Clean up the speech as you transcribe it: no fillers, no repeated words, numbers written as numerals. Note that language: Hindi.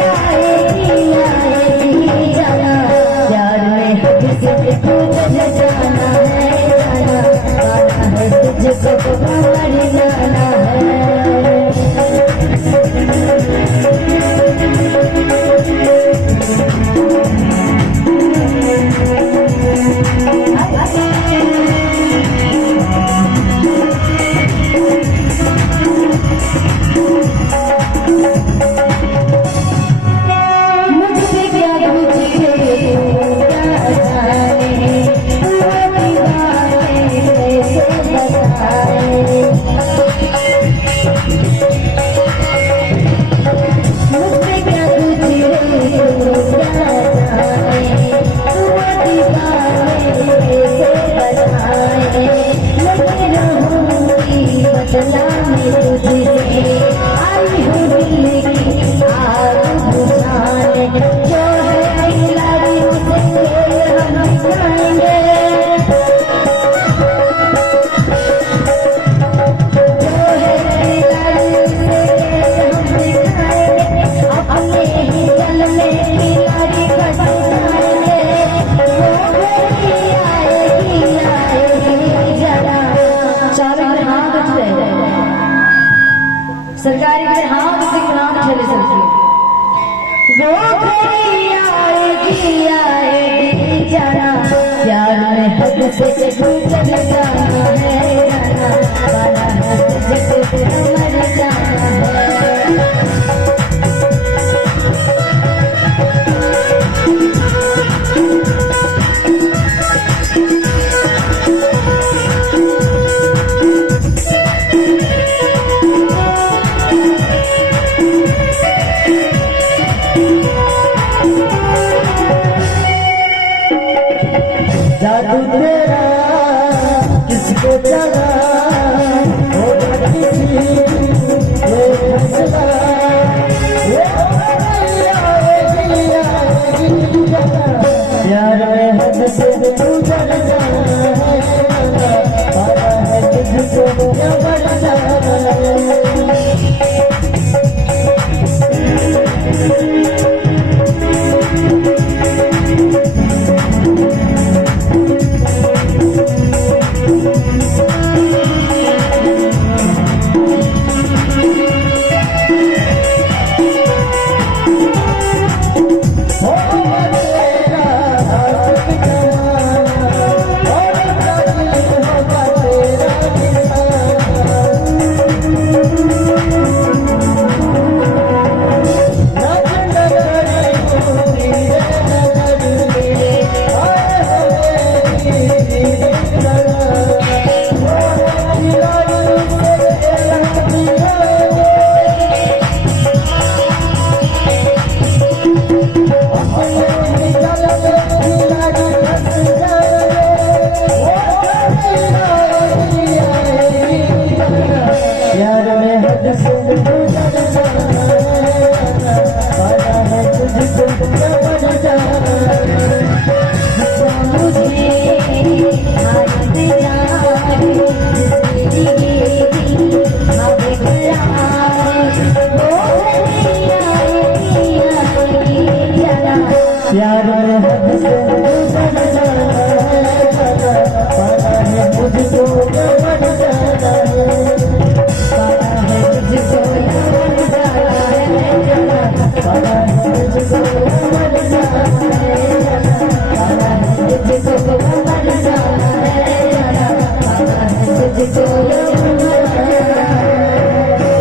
आएगी जाना, प्यार में हद से गुजर जाना है, जाना है तुझको मर जाना है। सरकारी के हाथ से नाम चले सकते वो घड़ी आएगी आएगी जाना, प्यार में हद से गुजर जाना है, जाना है तुझको मर जाना है। जादू तेरा किसको चला वो किसी वो फसला प्यार में हद से गुजर जाना है, तुझको मर जाना है। प्यार में हद से गुजर जाना है, पाना है मुझको मर जाना है, पाना है मुझको मर जाना है, पाना है मुझको मर जाना है, पाना है मुझको मर जाना है, पाना है मुझको